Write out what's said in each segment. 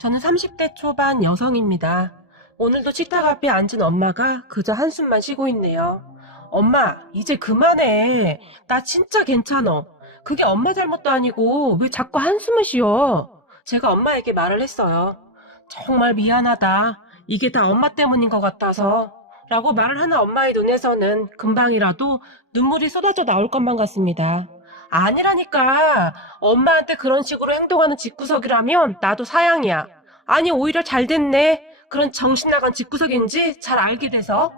저는 30대 초반 여성입니다. 오늘도 식탁 앞에 앉은 엄마가 그저 한숨만 쉬고 있네요. 엄마, 이제 그만해. 나 진짜 괜찮아. 그게 엄마 잘못도 아니고 왜 자꾸 한숨을 쉬어? 제가 엄마에게 말을 했어요. 정말 미안하다. 이게 다 엄마 때문인 것 같아서. 라고 말을 하는 엄마의 눈에서는 금방이라도 눈물이 쏟아져 나올 것만 같습니다. 아니라니까. 엄마한테 그런 식으로 행동하는 집구석이라면 나도 사양이야. 아니, 오히려 잘 됐네. 그런 정신 나간 집구석인지 잘 알게 돼서.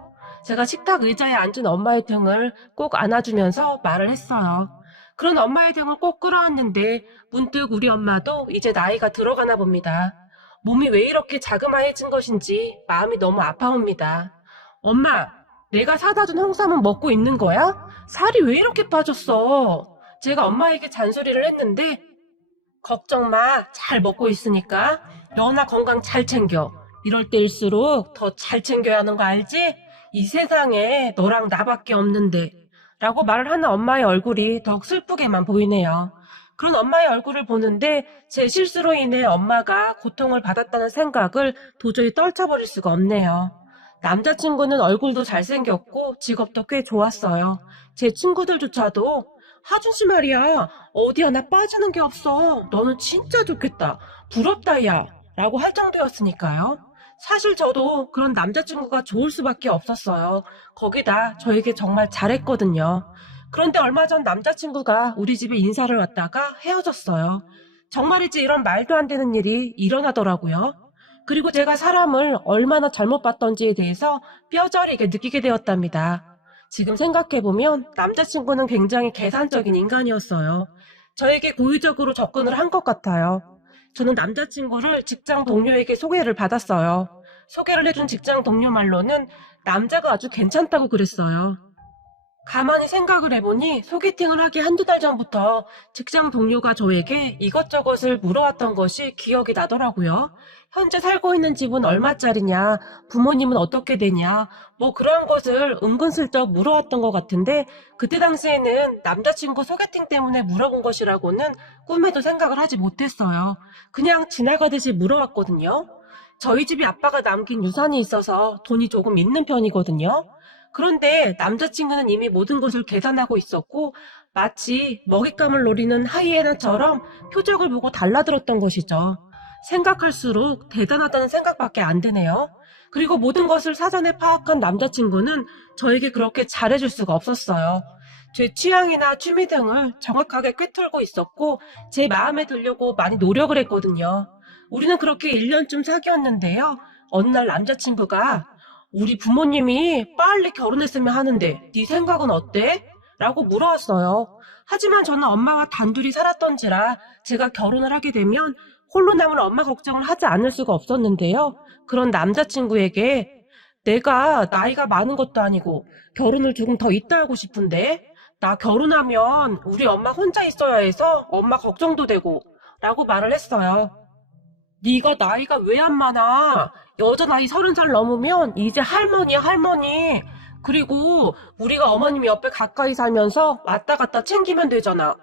제가 식탁 의자에 앉은 엄마의 등을 꼭 안아주면서 말을 했어요. 그런 엄마의 등을 꼭 끌어안는데 문득 우리 엄마도 이제 나이가 들어가나 봅니다. 몸이 왜 이렇게 자그마해진 것인지 마음이 너무 아파옵니다. 엄마, 내가 사다 준 홍삼은 먹고 있는 거야? 살이 왜 이렇게 빠졌어? 제가 엄마에게 잔소리를 했는데 걱정 마, 잘 먹고 있으니까 너나 건강 잘 챙겨. 이럴 때일수록 더 잘 챙겨야 하는 거 알지? 이 세상에 너랑 나밖에 없는데 라고 말을 하는 엄마의 얼굴이 더욱 슬프게만 보이네요. 그런 엄마의 얼굴을 보는데 제 실수로 인해 엄마가 고통을 받았다는 생각을 도저히 떨쳐버릴 수가 없네요. 남자친구는 얼굴도 잘생겼고 직업도 꽤 좋았어요. 제 친구들조차도 하준씨 말이야, 어디 하나 빠지는 게 없어. 너는 진짜 좋겠다. 부럽다, 야. 라고 할 정도였으니까요. 사실 저도 그런 남자친구가 좋을 수밖에 없었어요. 거기다 저에게 정말 잘했거든요. 그런데 얼마 전 남자친구가 우리 집에 인사를 왔다가 헤어졌어요. 정말이지 이런 말도 안 되는 일이 일어나더라고요. 그리고 제가 사람을 얼마나 잘못 봤던지에 대해서 뼈저리게 느끼게 되었답니다. 지금 생각해보면 남자친구는 굉장히 계산적인 인간이었어요. 저에게 고의적으로 접근을 한 것 같아요. 저는 남자친구를 직장 동료에게 소개를 받았어요. 소개를 해준 직장 동료 말로는 남자가 아주 괜찮다고 그랬어요. 가만히 생각을 해보니 소개팅을 하기 한두 달 전부터 직장 동료가 저에게 이것저것을 물어왔던 것이 기억이 나더라고요. 현재 살고 있는 집은 얼마짜리냐, 부모님은 어떻게 되냐, 뭐 그런 것을 은근슬쩍 물어왔던 것 같은데 그때 당시에는 남자친구 소개팅 때문에 물어본 것이라고는 꿈에도 생각을 하지 못했어요. 그냥 지나가듯이 물어왔거든요. 저희 집이 아빠가 남긴 유산이 있어서 돈이 조금 있는 편이거든요. 그런데 남자친구는 이미 모든 것을 계산하고 있었고 마치 먹잇감을 노리는 하이에나처럼 표정을 보고 달라들었던 것이죠. 생각할수록 대단하다는 생각밖에 안 드네요. 그리고 모든 것을 사전에 파악한 남자친구는 저에게 그렇게 잘해줄 수가 없었어요. 제 취향이나 취미 등을 정확하게 꿰뚫고 있었고 제 마음에 들려고 많이 노력을 했거든요. 우리는 그렇게 1년쯤 사귀었는데요. 어느 날 남자친구가 우리 부모님이 빨리 결혼했으면 하는데 네 생각은 어때? 라고 물어왔어요. 하지만 저는 엄마와 단둘이 살았던지라 제가 결혼을 하게 되면 홀로 남을 엄마 걱정을 하지 않을 수가 없었는데요. 그런 남자친구에게 내가 나이가 많은 것도 아니고 결혼을 조금 더 이따 하고 싶은데 나 결혼하면 우리 엄마 혼자 있어야 해서 엄마 걱정도 되고 라고 말을 했어요. 네가 나이가 왜 안 많아? 여자 나이 30살 넘으면 이제 할머니야, 할머니. 그리고 우리가 어머님 옆에 가까이 살면서 왔다 갔다 챙기면 되잖아.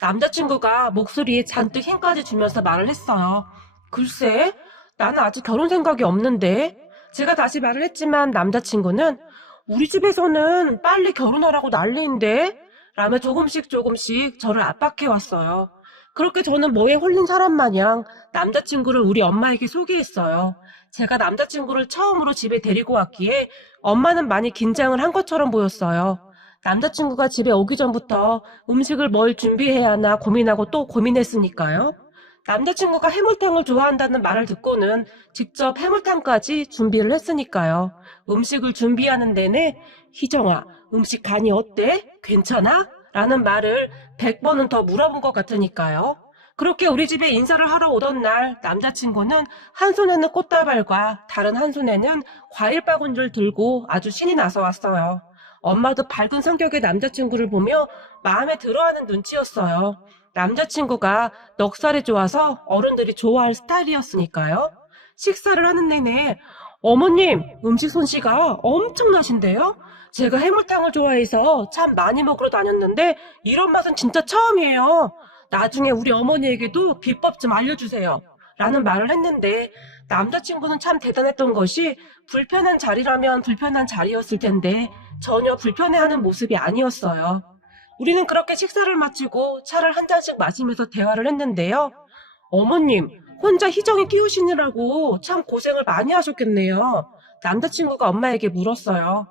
남자친구가 목소리에 잔뜩 힘까지 주면서 말을 했어요. 글쎄, 나는 아직 결혼 생각이 없는데. 제가 다시 말을 했지만 남자친구는 우리 집에서는 빨리 결혼하라고 난리인데? 라며 조금씩 저를 압박해 왔어요. 그렇게 저는 뭐에 홀린 사람 마냥 남자친구를 우리 엄마에게 소개했어요. 제가 남자친구를 처음으로 집에 데리고 왔기에 엄마는 많이 긴장을 한 것처럼 보였어요. 남자친구가 집에 오기 전부터 음식을 뭘 준비해야 하나 고민하고 또 고민했으니까요. 남자친구가 해물탕을 좋아한다는 말을 듣고는 직접 해물탕까지 준비를 했으니까요. 음식을 준비하는 내내 희정아, 음식 간이 어때? 괜찮아? 라는 말을 100번은 더 물어본 것 같으니까요. 그렇게 우리 집에 인사를 하러 오던 날 남자친구는 한 손에는 꽃다발과 다른 한 손에는 과일 바구니를 들고 아주 신이 나서 왔어요. 엄마도 밝은 성격의 남자친구를 보며 마음에 들어하는 눈치였어요. 남자친구가 넉살이 좋아서 어른들이 좋아할 스타일이었으니까요. 식사를 하는 내내 어머님, 음식 솜씨가 엄청나신데요? 제가 해물탕을 좋아해서 참 많이 먹으러 다녔는데 이런 맛은 진짜 처음이에요. 나중에 우리 어머니에게도 비법 좀 알려주세요. 라는 말을 했는데 남자친구는 참 대단했던 것이 불편한 자리라면 불편한 자리였을 텐데 전혀 불편해하는 모습이 아니었어요. 우리는 그렇게 식사를 마치고 차를 한 잔씩 마시면서 대화를 했는데요. 어머님, 혼자 희정이 키우시느라고 참 고생을 많이 하셨겠네요. 남자친구가 엄마에게 물었어요.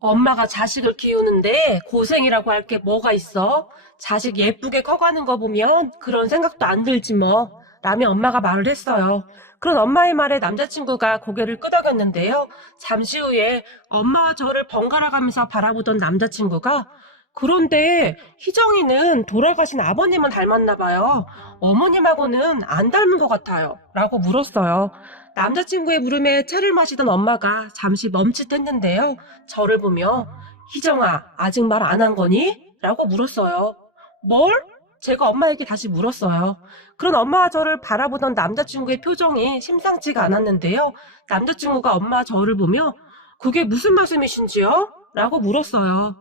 엄마가 자식을 키우는데 고생이라고 할 게 뭐가 있어? 자식 예쁘게 커가는 거 보면 그런 생각도 안 들지 뭐. 라며 엄마가 말을 했어요. 그런 엄마의 말에 남자친구가 고개를 끄덕였는데요. 잠시 후에 엄마와 저를 번갈아 가면서 바라보던 남자친구가 그런데 희정이는 돌아가신 아버님은 닮았나 봐요. 어머님하고는 안 닮은 것 같아요. 라고 물었어요. 남자친구의 물음에 차를 마시던 엄마가 잠시 멈칫했는데요. 저를 보며 희정아, 아직 말 안 한 거니? 라고 물었어요. 뭘? 제가 엄마에게 다시 물었어요. 그런 엄마와 저를 바라보던 남자친구의 표정이 심상치가 않았는데요. 남자친구가 엄마와 저를 보며 그게 무슨 말씀이신지요? 라고 물었어요.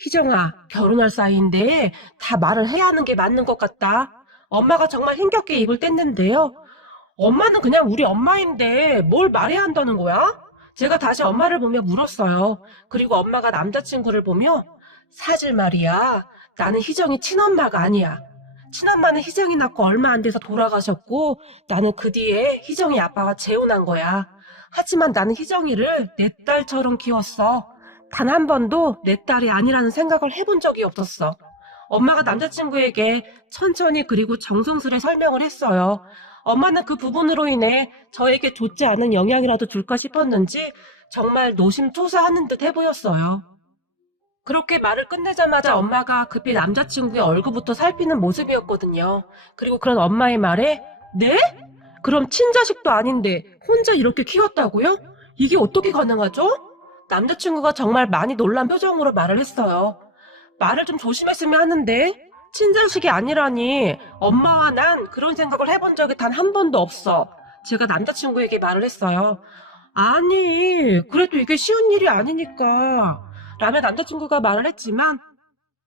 희정아, 결혼할 사이인데 다 말을 해야 하는 게 맞는 것 같다. 엄마가 정말 힘겹게 입을 뗐는데요. 엄마는 그냥 우리 엄마인데 뭘 말해야 한다는 거야? 제가 다시 엄마를 보며 물었어요. 그리고 엄마가 남자친구를 보며 사실 말이야. 나는 희정이 친엄마가 아니야. 친엄마는 희정이 낳고 얼마 안 돼서 돌아가셨고 나는 그 뒤에 희정이 아빠가 재혼한 거야. 하지만 나는 희정이를 내 딸처럼 키웠어. 단 한 번도 내 딸이 아니라는 생각을 해본 적이 없었어. 엄마가 남자친구에게 천천히 그리고 정성스레 설명을 했어요. 엄마는 그 부분으로 인해 저에게 좋지 않은 영향이라도 줄까 싶었는지 정말 노심초사하는 듯 해보였어요. 그렇게 말을 끝내자마자 엄마가 급히 남자친구의 얼굴부터 살피는 모습이었거든요. 그리고 그런 엄마의 말에 네? 그럼 친자식도 아닌데 혼자 이렇게 키웠다고요? 이게 어떻게 가능하죠? 남자친구가 정말 많이 놀란 표정으로 말을 했어요. 말을 좀 조심했으면 하는데 친자식이 아니라니 엄마와 난 그런 생각을 해본 적이 단 한 번도 없어. 제가 남자친구에게 말을 했어요. 아니, 그래도 이게 쉬운 일이 아니니까. 라며 남자친구가 말을 했지만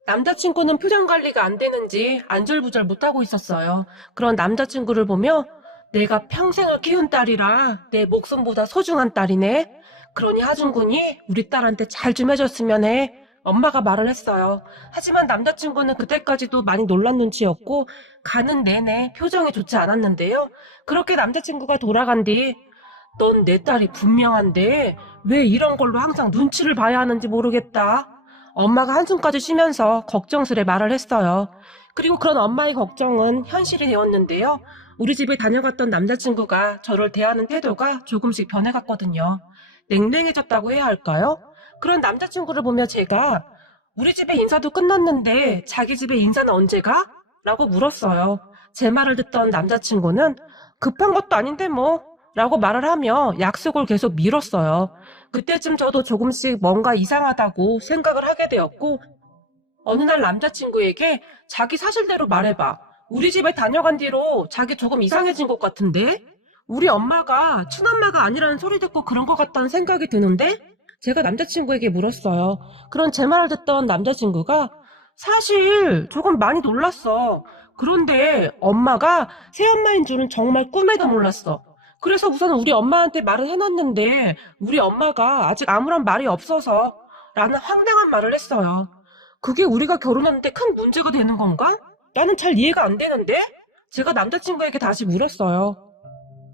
남자친구는 표정 관리가 안 되는지 안절부절 못하고 있었어요. 그런 남자친구를 보며 내가 평생을 키운 딸이라 내 목숨보다 소중한 딸이네. 그러니 하준군이 우리 딸한테 잘 좀 해줬으면 해. 엄마가 말을 했어요. 하지만 남자친구는 그때까지도 많이 놀란 눈치였고 가는 내내 표정이 좋지 않았는데요. 그렇게 남자친구가 돌아간 뒤 넌 내 딸이 분명한데 왜 이런 걸로 항상 눈치를 봐야 하는지 모르겠다. 엄마가 한숨까지 쉬면서 걱정스레 말을 했어요. 그리고 그런 엄마의 걱정은 현실이 되었는데요. 우리 집에 다녀갔던 남자친구가 저를 대하는 태도가 조금씩 변해갔거든요. 냉랭해졌다고 해야 할까요? 그런 남자친구를 보며 제가 우리 집에 인사도 끝났는데 자기 집에 인사는 언제 가? 라고 물었어요. 제 말을 듣던 남자친구는 급한 것도 아닌데 뭐 라고 말을 하며 약속을 계속 미뤘어요. 그때쯤 저도 조금씩 뭔가 이상하다고 생각을 하게 되었고 어느 날 남자친구에게 자기 사실대로 말해봐. 우리 집에 다녀간 뒤로 자기 조금 이상해진 것 같은데? 우리 엄마가 친엄마가 아니라는 소리 듣고 그런 것 같다는 생각이 드는데? 제가 남자친구에게 물었어요. 그런 제 말을 듣던 남자친구가 사실 조금 많이 놀랐어. 그런데 엄마가 새엄마인 줄은 정말 꿈에도 몰랐어. 그래서 우선 우리 엄마한테 말을 해놨는데 우리 엄마가 아직 아무런 말이 없어서 라는 황당한 말을 했어요. 그게 우리가 결혼하는데 큰 문제가 되는 건가? 나는 잘 이해가 안 되는데? 제가 남자친구에게 다시 물었어요.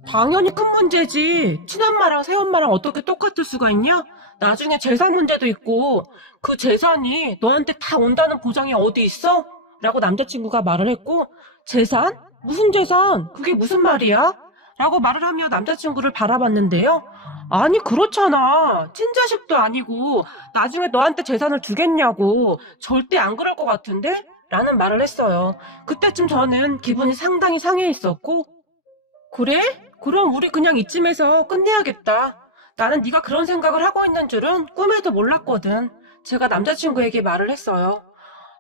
당연히 큰 문제지. 친엄마랑 새엄마랑 어떻게 똑같을 수가 있냐? 나중에 재산 문제도 있고 그 재산이 너한테 다 온다는 보장이 어디 있어? 라고 남자친구가 말을 했고 재산? 무슨 재산? 그게 무슨 말이야? 라고 말을 하며 남자친구를 바라봤는데요. 아니 그렇잖아. 친자식도 아니고 나중에 너한테 재산을 주겠냐고. 절대 안 그럴 것 같은데? 라는 말을 했어요. 그때쯤 저는 기분이 상당히 상해 있었고 그래? 그럼 우리 그냥 이쯤에서 끝내야겠다. 나는 네가 그런 생각을 하고 있는 줄은 꿈에도 몰랐거든. 제가 남자친구에게 말을 했어요.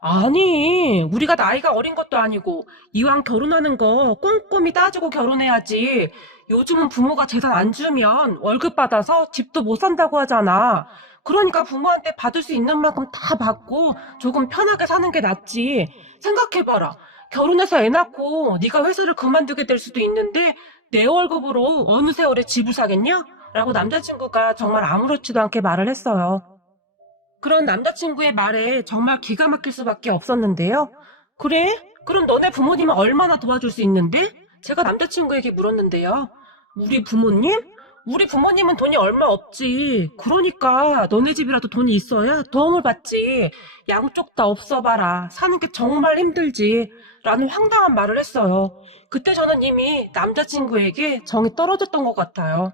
아니, 우리가 나이가 어린 것도 아니고 이왕 결혼하는 거 꼼꼼히 따지고 결혼해야지. 요즘은 부모가 재산 안 주면 월급 받아서 집도 못 산다고 하잖아. 그러니까 부모한테 받을 수 있는 만큼 다 받고 조금 편하게 사는 게 낫지. 생각해봐라. 결혼해서 애 낳고 네가 회사를 그만두게 될 수도 있는데 내 월급으로 어느 세월에 집을 사겠냐? 라고 남자친구가 정말 아무렇지도 않게 말을 했어요. 그런 남자친구의 말에 정말 기가 막힐 수밖에 없었는데요. 그래? 그럼 너네 부모님은 얼마나 도와줄 수 있는데? 제가 남자친구에게 물었는데요. 우리 부모님? 우리 부모님은 돈이 얼마 없지. 그러니까 너네 집이라도 돈이 있어야 도움을 받지. 양쪽 다 없어봐라. 사는 게 정말 힘들지. 라는 황당한 말을 했어요. 그때 저는 이미 남자친구에게 정이 떨어졌던 것 같아요.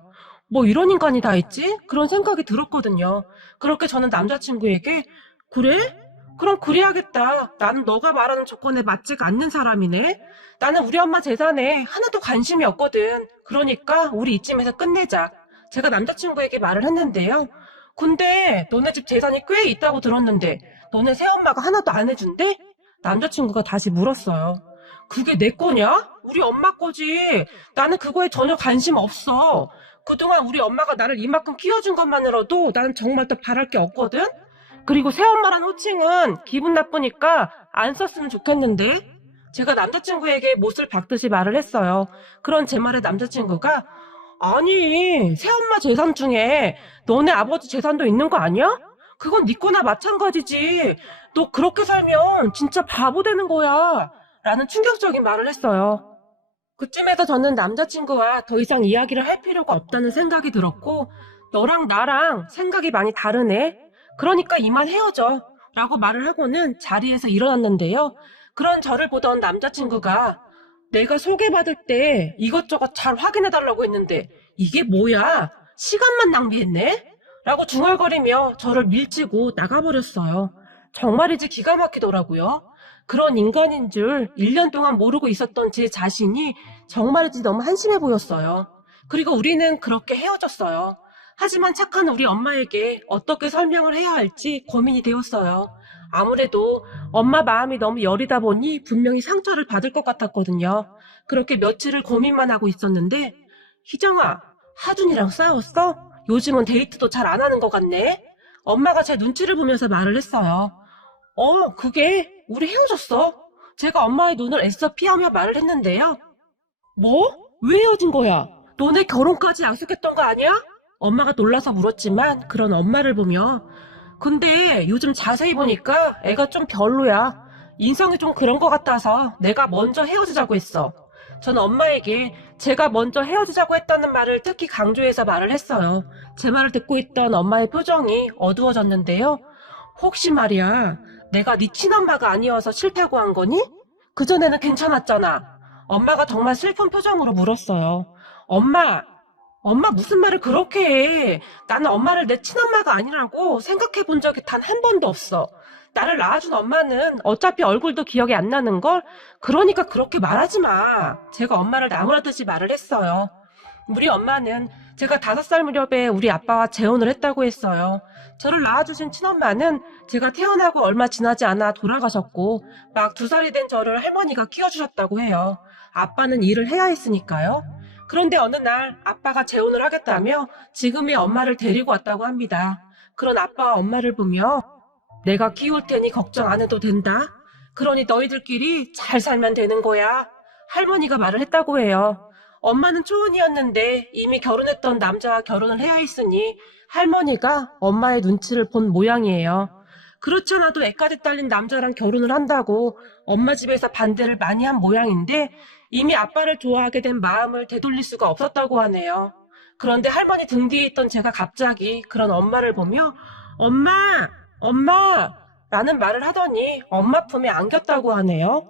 뭐 이런 인간이 다 있지? 그런 생각이 들었거든요. 그렇게 저는 남자친구에게 그래? 그럼 그래야겠다. 나는 너가 말하는 조건에 맞지가 않는 사람이네. 나는 우리 엄마 재산에 하나도 관심이 없거든. 그러니까 우리 이쯤에서 끝내자. 제가 남자친구에게 말을 했는데요. 근데 너네 집 재산이 꽤 있다고 들었는데 너네 새엄마가 하나도 안 해준대? 남자친구가 다시 물었어요. 그게 내 거냐? 우리 엄마 거지. 나는 그거에 전혀 관심 없어. 그동안 우리 엄마가 나를 이만큼 키워준 것만으로도 나는 정말 더 바랄 게 없거든? 그리고 새엄마란 호칭은 기분 나쁘니까 안 썼으면 좋겠는데? 제가 남자친구에게 못을 박듯이 말을 했어요. 그런 제 말에 남자친구가 아니, 새엄마 재산 중에 너네 아버지 재산도 있는 거 아니야? 그건 네 거나 마찬가지지. 너 그렇게 살면 진짜 바보 되는 거야. 라는 충격적인 말을 했어요. 그쯤에서 저는 남자친구와 더 이상 이야기를 할 필요가 없다는 생각이 들었고 너랑 나랑 생각이 많이 다르네. 그러니까 이만 헤어져. 라고 말을 하고는 자리에서 일어났는데요. 그런 저를 보던 남자친구가 내가 소개받을 때 이것저것 잘 확인해달라고 했는데 이게 뭐야? 시간만 낭비했네? 라고 중얼거리며 저를 밀치고 나가버렸어요. 정말이지 기가 막히더라고요. 그런 인간인 줄 1년 동안 모르고 있었던 제 자신이 정말이지 너무 한심해 보였어요. 그리고 우리는 그렇게 헤어졌어요. 하지만 착한 우리 엄마에게 어떻게 설명을 해야 할지 고민이 되었어요. 아무래도 엄마 마음이 너무 여리다 보니 분명히 상처를 받을 것 같았거든요. 그렇게 며칠을 고민만 하고 있었는데 희정아, 하준이랑 싸웠어? 요즘은 데이트도 잘 안 하는 것 같네? 엄마가 제 눈치를 보면서 말을 했어요. 그게 우리 헤어졌어. 제가 엄마의 눈을 애써 피하며 말을 했는데요. 뭐? 왜 헤어진 거야? 너네 결혼까지 약속했던 거 아니야? 엄마가 놀라서 물었지만 그런 엄마를 보며 근데 요즘 자세히 보니까 애가 좀 별로야. 인성이 좀 그런 것 같아서 내가 먼저 헤어지자고 했어. 저는 엄마에게 제가 먼저 헤어지자고 했다는 말을 특히 강조해서 말을 했어요. 제 말을 듣고 있던 엄마의 표정이 어두워졌는데요. 혹시 말이야, 내가 네 친엄마가 아니어서 싫다고 한 거니? 그전에는 괜찮았잖아. 엄마가 정말 슬픈 표정으로 물었어요. 엄마 무슨 말을 그렇게 해. 나는 엄마를 내 친엄마가 아니라고 생각해 본 적이 단 한 번도 없어. 나를 낳아준 엄마는 어차피 얼굴도 기억이 안 나는 걸. 그러니까 그렇게 말하지 마. 제가 엄마를 나무라듯이 말을 했어요. 우리 엄마는 제가 5살 무렵에 우리 아빠와 재혼을 했다고 했어요. 저를 낳아주신 친엄마는 제가 태어나고 얼마 지나지 않아 돌아가셨고 막 2살이 된 저를 할머니가 키워주셨다고 해요. 아빠는 일을 해야 했으니까요. 그런데 어느 날 아빠가 재혼을 하겠다며 지금의 엄마를 데리고 왔다고 합니다. 그런 아빠와 엄마를 보며 내가 키울 테니 걱정 안 해도 된다. 그러니 너희들끼리 잘 살면 되는 거야. 할머니가 말을 했다고 해요. 엄마는 초혼이었는데 이미 결혼했던 남자와 결혼을 해야 했으니 할머니가 엄마의 눈치를 본 모양이에요. 그렇잖아도 애까지 딸린 남자랑 결혼을 한다고 엄마 집에서 반대를 많이 한 모양인데 이미 아빠를 좋아하게 된 마음을 되돌릴 수가 없었다고 하네요. 그런데 할머니 등 뒤에 있던 제가 갑자기 그런 엄마를 보며 엄마! 엄마! 라는 말을 하더니 엄마 품에 안겼다고 하네요.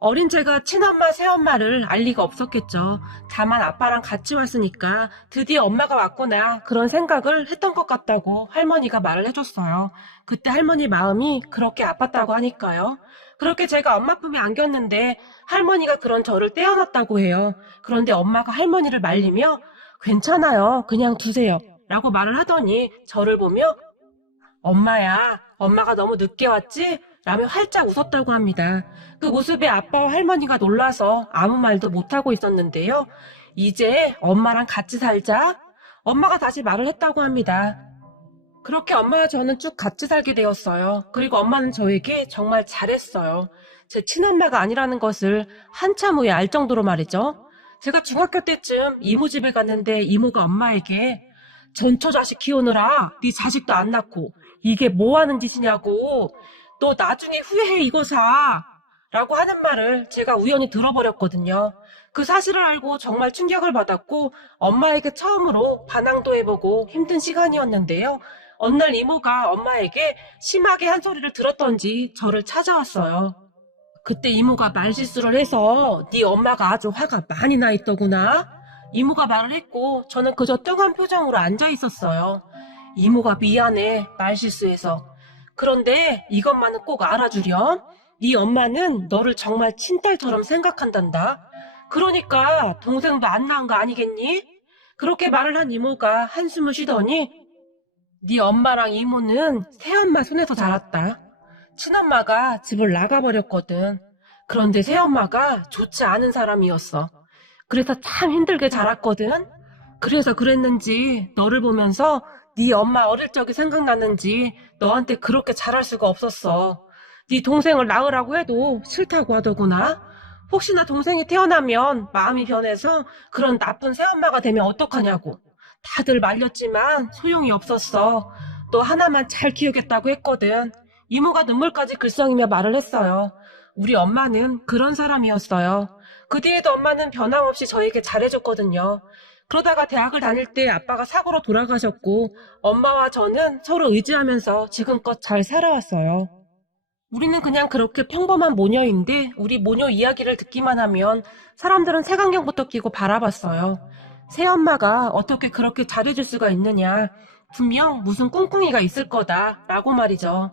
어린 제가 친엄마, 새엄마를 알 리가 없었겠죠. 다만 아빠랑 같이 왔으니까 드디어 엄마가 왔구나 그런 생각을 했던 것 같다고 할머니가 말을 해줬어요. 그때 할머니 마음이 그렇게 아팠다고 하니까요. 그렇게 제가 엄마 품에 안겼는데 할머니가 그런 저를 떼어놨다고 해요. 그런데 엄마가 할머니를 말리며 괜찮아요. 그냥 두세요. 라고 말을 하더니 저를 보며 엄마야, 엄마가 너무 늦게 왔지? 라며 활짝 웃었다고 합니다. 그 모습에 아빠와 할머니가 놀라서 아무 말도 못하고 있었는데요. 이제 엄마랑 같이 살자. 엄마가 다시 말을 했다고 합니다. 그렇게 엄마와 저는 쭉 같이 살게 되었어요. 그리고 엄마는 저에게 정말 잘했어요. 제 친엄마가 아니라는 것을 한참 후에 알 정도로 말이죠. 제가 중학교 때쯤 이모 집에 갔는데 이모가 엄마에게 전처 자식 키우느라 네 자식도 안 낳고 이게 뭐 하는 짓이냐고 너 나중에 후회해 이거사 라고 하는 말을 제가 우연히 들어버렸거든요. 그 사실을 알고 정말 충격을 받았고 엄마에게 처음으로 반항도 해보고 힘든 시간이었는데요. 어느 날 이모가 엄마에게 심하게 한 소리를 들었던지 저를 찾아왔어요. 그때 이모가 말실수를 해서 네 엄마가 아주 화가 많이 나 있더구나. 이모가 말을 했고 저는 그저 뚱한 표정으로 앉아 있었어요. 이모가 미안해 말실수해서. 그런데 이것만은 꼭 알아주렴. 네 엄마는 너를 정말 친딸처럼 생각한단다. 그러니까 동생도 안 낳은 거 아니겠니? 그렇게 말을 한 이모가 한숨을 쉬더니 네 엄마랑 이모는 새엄마 손에서 자랐다. 친엄마가 집을 나가버렸거든. 그런데 새엄마가 좋지 않은 사람이었어. 그래서 참 힘들게 자랐거든. 그래서 그랬는지 너를 보면서 네 엄마 어릴 적이 생각나는지 너한테 그렇게 잘할 수가 없었어. 네 동생을 낳으라고 해도 싫다고 하더구나. 혹시나 동생이 태어나면 마음이 변해서 그런 나쁜 새엄마가 되면 어떡하냐고. 다들 말렸지만 소용이 없었어. 너 하나만 잘 키우겠다고 했거든. 이모가 눈물까지 글썽이며 말을 했어요. 우리 엄마는 그런 사람이었어요. 그 뒤에도 엄마는 변함없이 저에게 잘해줬거든요. 그러다가 대학을 다닐 때 아빠가 사고로 돌아가셨고 엄마와 저는 서로 의지하면서 지금껏 잘 살아왔어요. 우리는 그냥 그렇게 평범한 모녀인데 우리 모녀 이야기를 듣기만 하면 사람들은 색안경부터 끼고 바라봤어요. 새엄마가 어떻게 그렇게 잘해줄 수가 있느냐. 분명 무슨 꿍꿍이가 있을 거다 라고 말이죠.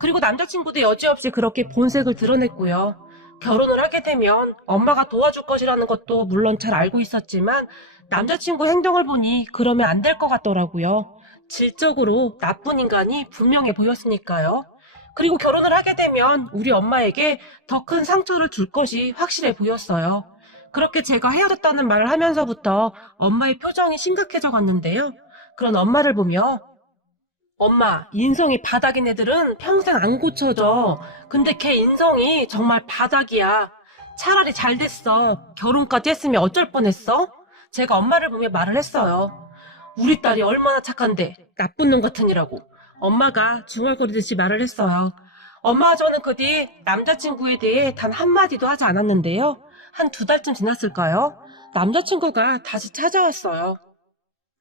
그리고 남자친구도 여지없이 그렇게 본색을 드러냈고요. 결혼을 하게 되면 엄마가 도와줄 것이라는 것도 물론 잘 알고 있었지만 남자친구 행동을 보니 그러면 안 될 것 같더라고요. 질적으로 나쁜 인간이 분명해 보였으니까요. 그리고 결혼을 하게 되면 우리 엄마에게 더 큰 상처를 줄 것이 확실해 보였어요. 그렇게 제가 헤어졌다는 말을 하면서부터 엄마의 표정이 심각해져 갔는데요. 그런 엄마를 보며 엄마, 인성이 바닥인 애들은 평생 안 고쳐져. 근데 걔 인성이 정말 바닥이야. 차라리 잘 됐어. 결혼까지 했으면 어쩔 뻔했어? 제가 엄마를 보며 말을 했어요. 우리 딸이 얼마나 착한데 나쁜 놈 같으니라고. 엄마가 중얼거리듯이 말을 했어요. 엄마와 저는 그 뒤 남자친구에 대해 단 한마디도 하지 않았는데요. 한 2달쯤 지났을까요? 남자친구가 다시 찾아왔어요.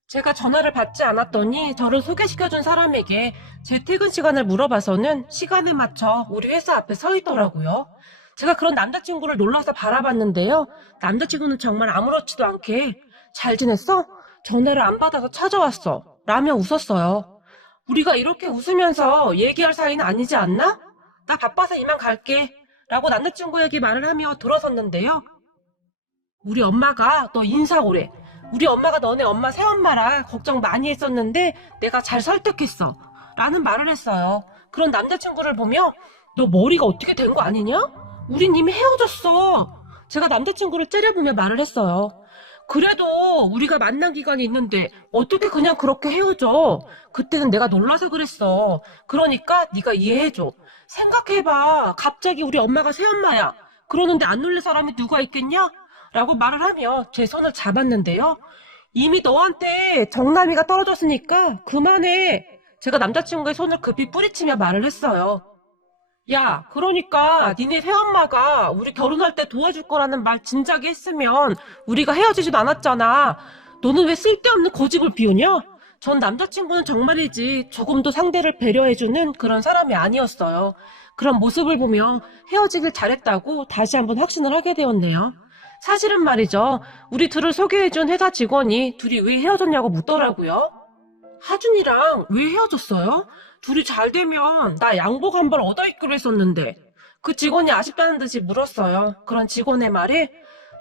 제가 전화를 받지 않았더니 저를 소개시켜준 사람에게 제 퇴근 시간을 물어봐서는 시간에 맞춰 우리 회사 앞에 서 있더라고요. 제가 그런 남자친구를 놀라서 바라봤는데요. 남자친구는 정말 아무렇지도 않게 잘 지냈어? 전화를 안 받아서 찾아왔어. 라며 웃었어요. 우리가 이렇게 웃으면서 얘기할 사이는 아니지 않나? 나 바빠서 이만 갈게. 라고 남자친구에게 말을 하며 돌아섰는데요. 우리 엄마가 너 인사 오래. 우리 엄마가 너네 엄마 새엄마라 걱정 많이 했었는데 내가 잘 설득했어. 라는 말을 했어요. 그런 남자친구를 보며 너 머리가 어떻게 된 거 아니냐? 우린 이미 헤어졌어. 제가 남자친구를 째려보며 말을 했어요. 그래도 우리가 만난 기간이 있는데 어떻게 그냥 그렇게 헤어져? 그때는 내가 놀라서 그랬어. 그러니까 네가 이해해줘. 생각해봐. 갑자기 우리 엄마가 새엄마야. 그러는데 안 놀릴 사람이 누가 있겠냐? 라고 말을 하며 제 손을 잡았는데요. 이미 너한테 정남이가 떨어졌으니까 그만해. 제가 남자친구의 손을 급히 뿌리치며 말을 했어요. 야, 그러니까 니네 새엄마가 우리 결혼할 때 도와줄 거라는 말 진작에 했으면 우리가 헤어지지도 않았잖아. 너는 왜 쓸데없는 고집을 피우냐? 전 남자친구는 정말이지 조금도 상대를 배려해주는 그런 사람이 아니었어요. 그런 모습을 보며 헤어지길 잘했다고 다시 한번 확신을 하게 되었네요. 사실은 말이죠. 우리 둘을 소개해준 회사 직원이 둘이 왜 헤어졌냐고 묻더라고요. 하준이랑 왜 헤어졌어요? 둘이 잘 되면 나 양복 한 벌 얻어 입기로 했었는데. 그 직원이 아쉽다는 듯이 물었어요. 그런 직원의 말에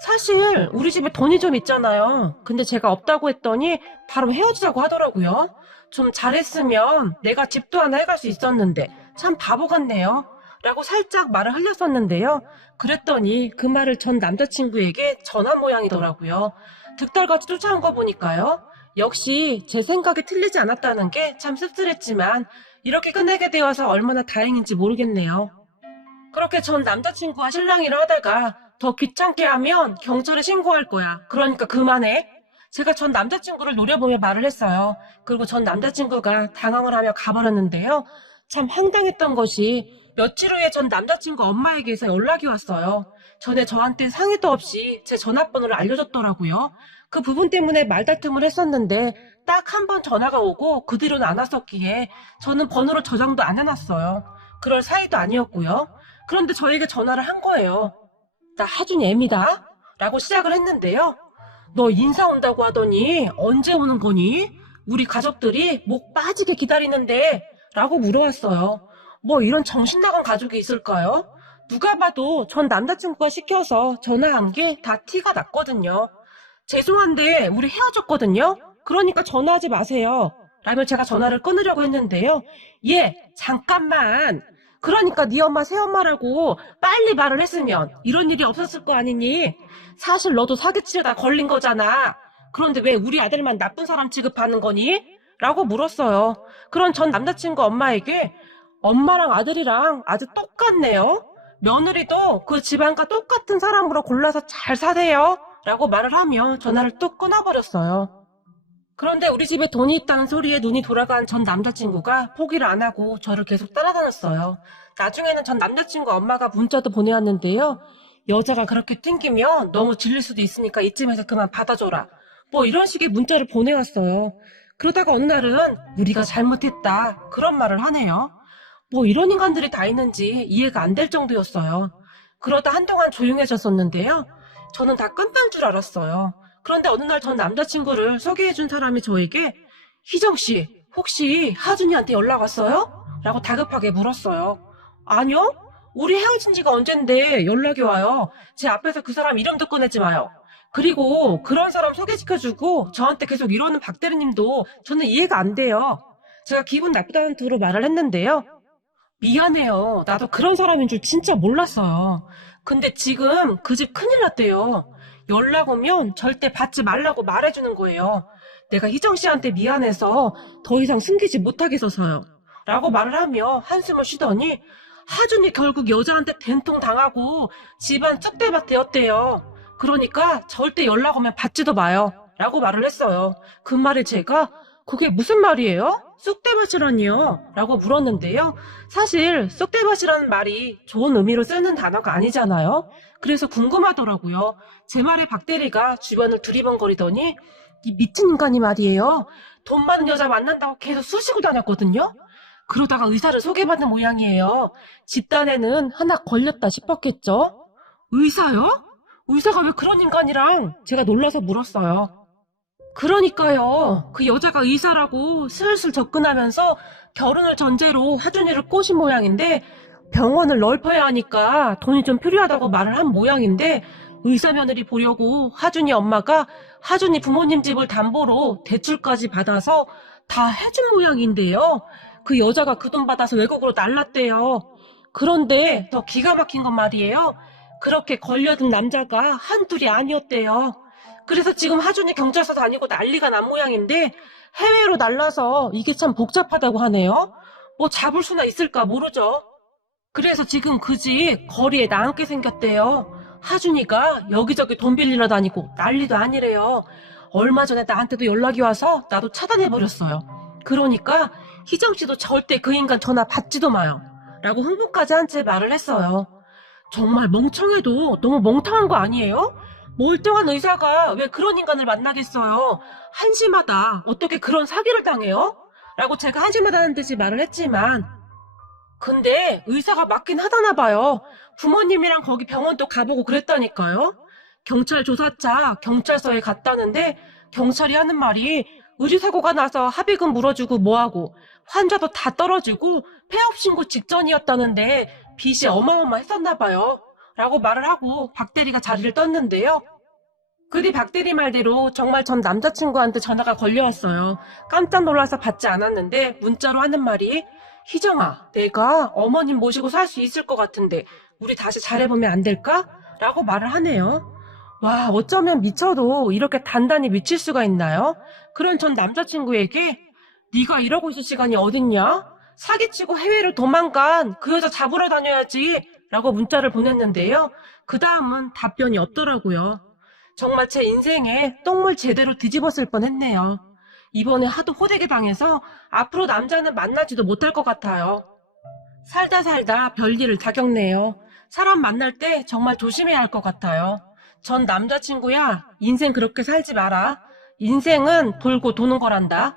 사실 우리 집에 돈이 좀 있잖아요. 근데 제가 없다고 했더니 바로 헤어지자고 하더라고요. 좀 잘했으면 내가 집도 하나 해갈 수 있었는데 참 바보 같네요. 라고 살짝 말을 흘렸었는데요. 그랬더니 그 말을 전 남자친구에게 전한 모양이더라고요. 득달같이 쫓아온 거 보니까요. 역시 제 생각이 틀리지 않았다는 게 참 씁쓸했지만 이렇게 끝내게 되어서 얼마나 다행인지 모르겠네요. 그렇게 전 남자친구와 실랑이를 하다가 더 귀찮게 하면 경찰에 신고할 거야. 그러니까 그만해. 제가 전 남자친구를 노려보며 말을 했어요. 그리고 전 남자친구가 당황을 하며 가버렸는데요. 참 황당했던 것이 며칠 후에 전 남자친구 엄마에게서 연락이 왔어요. 전에 저한테 상의도 없이 제 전화번호를 알려줬더라고요. 그 부분 때문에 말다툼을 했었는데 딱 한 번 전화가 오고 그 뒤로는 안 왔었기에 저는 번호를 저장도 안 해놨어요. 그럴 사이도 아니었고요. 그런데 저에게 전화를 한 거예요. 나 하준이 애미다 라고 시작을 했는데요. 너 인사 온다고 하더니 언제 오는 거니? 우리 가족들이 목 빠지게 기다리는데 라고 물어왔어요. 뭐 이런 정신 나간 가족이 있을까요? 누가 봐도 전 남자친구가 시켜서 전화한 게 다 티가 났거든요. 죄송한데 우리 헤어졌거든요. 그러니까 전화하지 마세요. 라며 제가 전화를 끊으려고 했는데요. 잠깐만. 그러니까 네 엄마 새엄마라고 빨리 말을 했으면 이런 일이 없었을 거 아니니? 사실 너도 사기치려다 걸린 거잖아. 그런데 왜 우리 아들만 나쁜 사람 취급하는 거니? 라고 물었어요. 그런 전 남자친구 엄마에게 엄마랑 아들이랑 아주 똑같네요. 며느리도 그 집안과 똑같은 사람으로 골라서 잘 사세요. 라고 말을 하며 전화를 뚝 끊어버렸어요. 그런데 우리 집에 돈이 있다는 소리에 눈이 돌아간 전 남자친구가 포기를 안 하고 저를 계속 따라다녔어요. 나중에는 전 남자친구 엄마가 문자도 보내왔는데요. 여자가 그렇게 튕기면 너무 질릴 수도 있으니까 이쯤에서 그만 받아줘라. 뭐 이런 식의 문자를 보내왔어요. 그러다가 어느 날은 우리가 잘못했다 그런 말을 하네요. 뭐 이런 인간들이 다 있는지 이해가 안 될 정도였어요. 그러다 한동안 조용해졌었는데요. 저는 다 끝난 줄 알았어요. 그런데 어느 날 전 남자친구를 소개해준 사람이 저에게 희정씨 혹시 하준이한테 연락 왔어요? 라고 다급하게 물었어요. 아니요? 우리 헤어진 지가 언젠데 연락이 와요. 제 앞에서 그 사람 이름도 꺼내지 마요. 그리고 그런 사람 소개시켜주고 저한테 계속 이러는 박 대리님도 저는 이해가 안 돼요. 제가 기분 나쁘다는 투로 말을 했는데요. 미안해요. 나도 그런 사람인 줄 진짜 몰랐어요. 근데 지금 그 집 큰일 났대요. 연락 오면 절대 받지 말라고 말해주는 거예요. 내가 희정 씨한테 미안해서 더 이상 숨기지 못하겠어서요. 라고 말을 하며 한숨을 쉬더니 하준이 결국 여자한테 된통 당하고 집안 쑥대밭 되었대요. 그러니까 절대 연락 오면 받지도 마요. 라고 말을 했어요. 그 말에 제가 그게 무슨 말이에요? 쑥대밭이라니요? 라고 물었는데요. 사실 쑥대밭이라는 말이 좋은 의미로 쓰는 단어가 아니잖아요. 그래서 궁금하더라고요. 제 말에 박 대리가 주변을 두리번거리더니 이 미친 인간이 말이에요. 돈 많은 여자 만난다고 계속 쑤시고 다녔거든요. 그러다가 의사를 소개받는 모양이에요. 집단에는 하나 걸렸다 싶었겠죠? 의사요? 의사가 왜 그런 인간이랑 제가 놀라서 물었어요. 그러니까요. 그 여자가 의사라고 슬슬 접근하면서 결혼을 전제로 하준이를 꼬신 모양인데 병원을 넓혀야 하니까 돈이 좀 필요하다고 말을 한 모양인데 의사 며느리 보려고 하준이 엄마가 하준이 부모님 집을 담보로 대출까지 받아서 다 해준 모양인데요. 그 여자가 그 돈 받아서 외국으로 날랐대요. 그런데 더 기가 막힌 건 말이에요. 그렇게 걸려든 남자가 한둘이 아니었대요. 그래서 지금 하준이 경찰서 다니고 난리가 난 모양인데 해외로 날라서 이게 참 복잡하다고 하네요. 뭐 잡을 수나 있을까 모르죠. 그래서 지금 그 집 거리에 나앉게 생겼대요. 하준이가 여기저기 돈 빌리러 다니고 난리도 아니래요. 얼마 전에 나한테도 연락이 와서 나도 차단해버렸어요. 그러니까 희정씨도 절대 그 인간 전화 받지도 마요. 라고 흥분까지 한 채 말을 했어요. 정말 멍청해도 너무 멍청한 거 아니에요? 멀쩡한 의사가 왜 그런 인간을 만나겠어요? 한심하다. 어떻게 그런 사기를 당해요? 라고 제가 한심하다는 듯이 말을 했지만 근데 의사가 맞긴 하다나 봐요. 부모님이랑 거기 병원도 가보고 그랬다니까요. 경찰 조사차 경찰서에 갔다는데 경찰이 하는 말이 의료사고가 나서 합의금 물어주고 뭐하고 환자도 다 떨어지고 폐업 신고 직전이었다는데 빚이 어마어마했었나 봐요. 라고 말을 하고 박 대리가 자리를 떴는데요. 그 뒤 박 대리 말대로 정말 전 남자친구한테 전화가 걸려왔어요. 깜짝 놀라서 받지 않았는데 문자로 하는 말이 희정아, 내가 어머님 모시고 살 수 있을 것 같은데 우리 다시 잘해보면 안 될까? 라고 말을 하네요. 와, 어쩌면 미쳐도 이렇게 단단히 미칠 수가 있나요? 그런 전 남자친구에게 네가 이러고 있을 시간이 어딨냐? 사기치고 해외로 도망간 그 여자 잡으러 다녀야지 라고 문자를 보냈는데요. 그 다음은 답변이 없더라고요. 정말 제 인생에 똥물 제대로 뒤집었을 뻔했네요. 이번에 하도 호되게 당해서 앞으로 남자는 만나지도 못할 것 같아요. 살다 살다 별일을 다 겪네요. 사람 만날 때 정말 조심해야 할 것 같아요. 전 남자친구야, 인생 그렇게 살지 마라. 인생은 돌고 도는 거란다.